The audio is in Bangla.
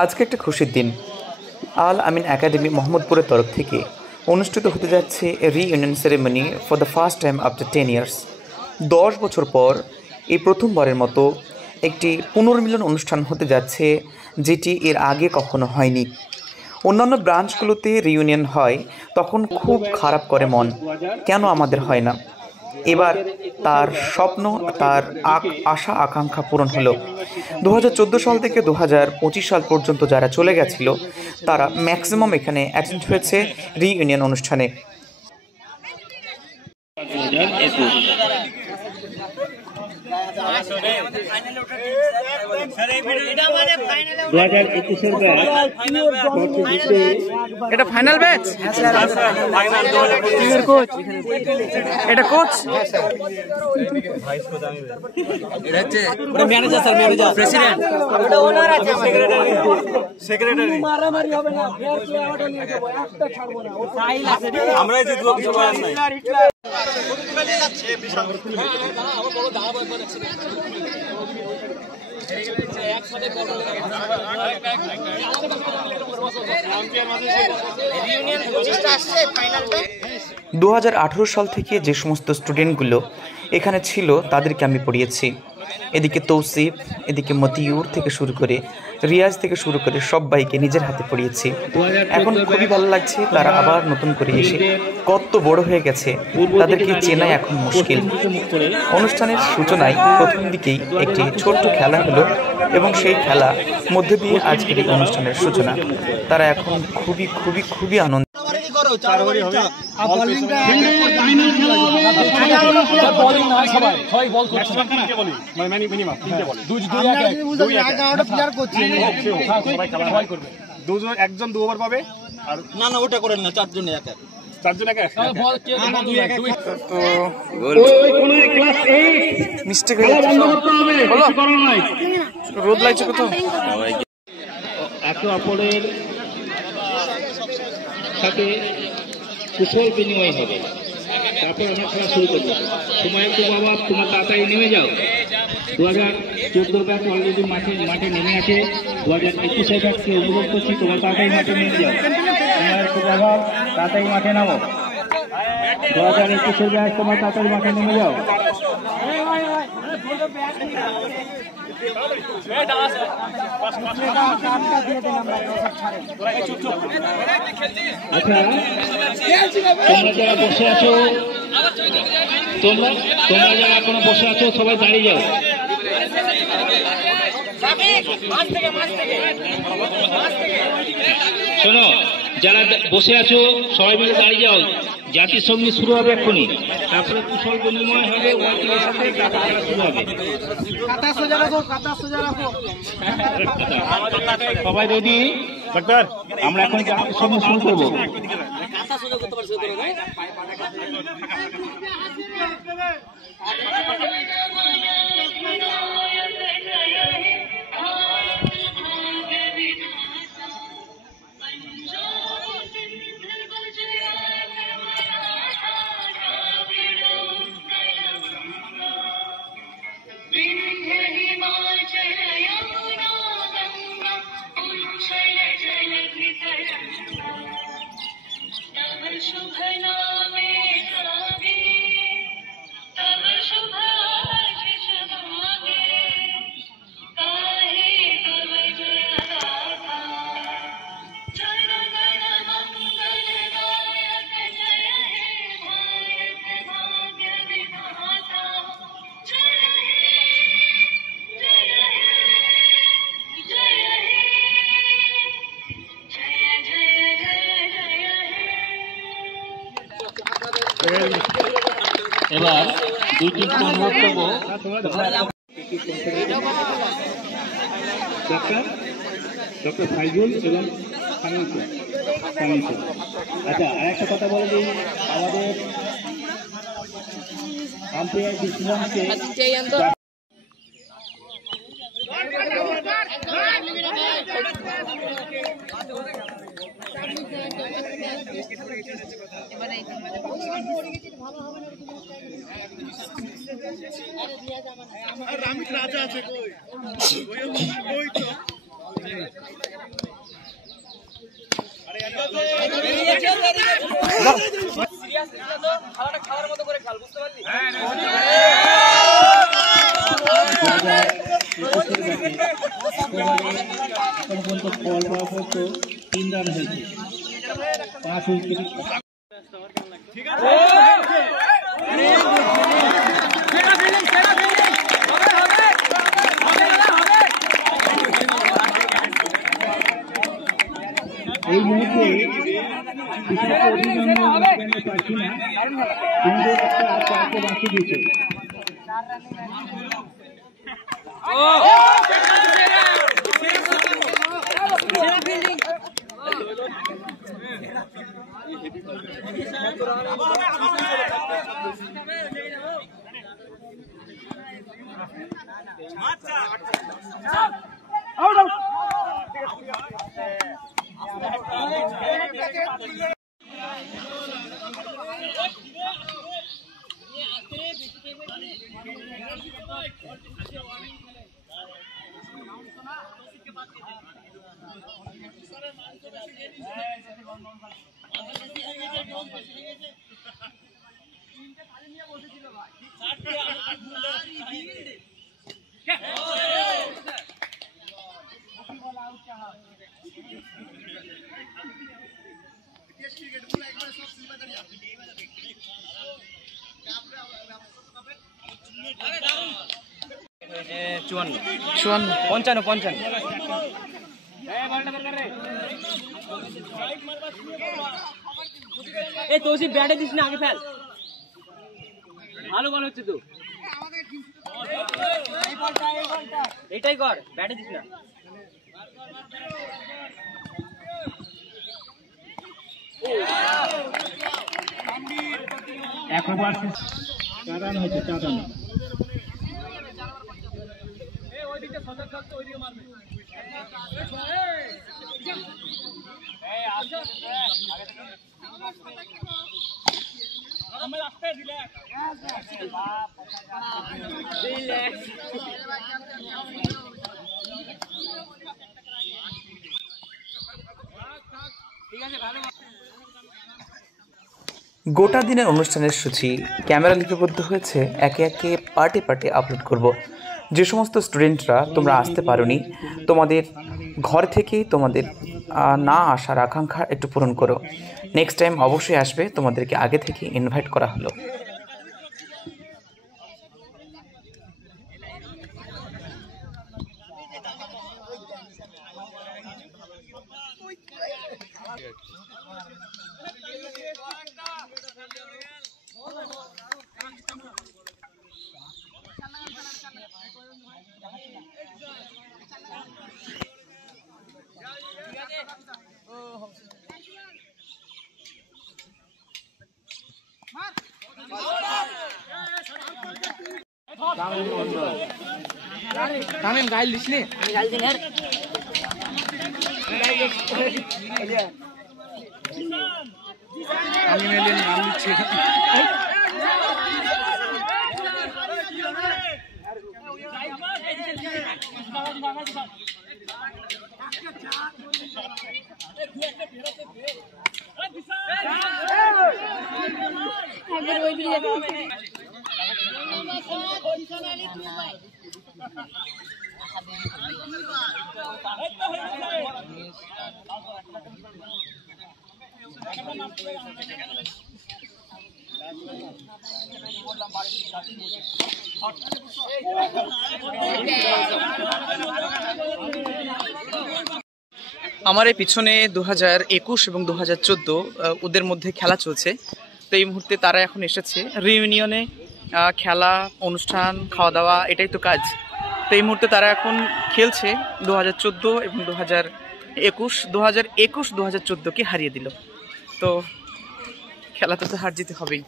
আজকে একটা খুশির দিন। আল আমিন একাডেমি মোহাম্মদপুরের তরফ থেকে অনুষ্ঠিত হতে যাচ্ছে reunion ceremony for the first time after 10 years. 10 বছর পর এই প্রথমবারের মতো একটি পুনর্মিলন অনুষ্ঠান হতে যাচ্ছে, যেটি এর আগে কখনো হয়নি। অন্যান্য ব্রাঞ্চগুলোতে রিইউনিয়ন হয়, তখন খুব খারাপ করে মন, কেন আমাদের হয় না। এবার তার স্বপ্ন, তার আশা আকাঙ্ক্ষা পূরণ হলো। 2014 সাল থেকে 2025 সাল পর্যন্ত যারা চলে গেছিল, তারা ম্যাক্সিমাম এখানে অ্যাটেন্ড হয়েছে রিইউনিয়ন অনুষ্ঠানে। এটা ফাইনাল ব্যাচ, এটা coach, manager sir, manager, president, ওটা ওনার আছে, সেক্রেটারি। মারামারি হবে না, ফেয়ার প্লে ওটা নিয়ে যাব, একটা ছাড়বো না, ও ফাইল আছে, আমরাই জিতবো, কিছু বলার নাই। পর্তুগালে যাচ্ছে বিশাল, আমার বড় দাঁড়াবো একবার অ্যাকসিডেন্ট একসাথে বল। 2018 সাল থেকে যে সমস্ত স্টুডেন্টগুলো এখানে ছিল তাদেরকে আমি পড়িয়েছি। এদিকে তৌসিফ, এদিকে মতিউর থেকে শুরু করে রিয়াজ থেকে শুরু করে সবাইকে নিজের হাতে পড়িয়েছি। এখন খুবই ভালো লাগছে, তারা আবার নতুন করে এসে কত বড় হয়ে গেছে, তাদেরকে চেনাই এখন মুশকিল। অনুষ্ঠানের সূচনায় প্রথম দিকেই একটি ছোট্ট খেলা হলো এবং সেই খেলা মধ্যে দিয়ে আজকের এই অনুষ্ঠানের সূচনা। তারা এখন খুবই খুবই খুবই আনন্দ। একজন 2 ওভার পাবে, আর না না ওটা করেন না, চারজন এক এক, চারজন এক এক। মিস্টেক হয়ে যাচ্ছে, রোদ লাগছে কত। একে অপরের সাথে কুশল বিনিময় হবে, তারপর আমরা খেলা শুরু করবো। সময় একটু বাবা, তোমার তাড়াতাড়ি নেমে যাও। 2014 ব্যাচ অলরেডি মাঠে নেমে আছে। 2021 ব্যাচকে অনুরোধ করছি, তোমার তাড়াতাড়ি মাঠে নেমে যাও। সময় একটু বাবা, তাড়াতাড়ি মাঠে নামো। 2021 ব্যাচ, তোমার তাড়াতাড়ি মাঠে নেমে যাও। আচ্ছা, তোমরা যারা বসে আছো, তোমরা যারা এখনো বসে আছো সবাই দাঁড়িয়ে যাও। শোনো, যারা বসে আছো সবাই মিলে দাঁড়িয়ে যাও। জাতির সঙ্গীত শুরু হবে এক্ষুনি, তারপরে কুশল বিনিময় হবে, সাথে শুরু হবে। সবাই রেডি? আমরা এখন জাতির সঙ্গীত শুরু করবো। এবার দুই টিমকে অনুরোধ করবো, ডক্টর ফাইজুল এবং সামিন। আচ্ছা, আর একটা কথা বলে দিই, আমাদের আম্পায়ার ডিসিশনকে রাজা আছে কই খাওয়ার মতো করে খেল, বুঝতে পারলি? তিন রান হয়েছে, 5 উইকেট। এই মুহূর্তে পারছি না, কিন্তু একটা বাকি দিচ্ছে। চুয়ান্ন 55 এই তোষি ব্যাটে দিস না, আগে ফেল। ভালো বল হচ্ছে তো, এটাই কর, ব্যাটে দিস না। এক ওভার 4 রান হয়েছে, 4 রান। গোটা দিনের অনুষ্ঠানের সূচি ক্যামেরা লিপিবদ্ধ হয়েছে, একে একে পার্টে পার্টে আপলোড করব। যে সমস্ত স্টুডেন্টরা তোমরা আসতে পারোনি, তোমাদের ঘর থেকেই তোমাদের না আসার আকাঙ্ক্ষা একটু পূরণ করো। নেক্সট টাইম অবশ্যই আসবে, তোমাদেরকে আগে থেকে ইনভাইট করা হলো। তামিম গাইল দিস নি, গাইল দিন यार। আমি মেলেন গাল দিচ্ছি। আমার এই পিছনে 2021 এবং 2014 ওদের মধ্যে খেলা চলছে। তো এই মুহূর্তে তারা এখন এসেছে রিইউনিয়নে, খেলা, অনুষ্ঠান, খাওয়া দাওয়া, এটাই তো কাজ। তো এই মুহূর্তে তারা এখন খেলছে 2014 এবং 2021। 2021 2014কে হারিয়ে দিল। তো খেলাতে তো হার জিতে হবেই।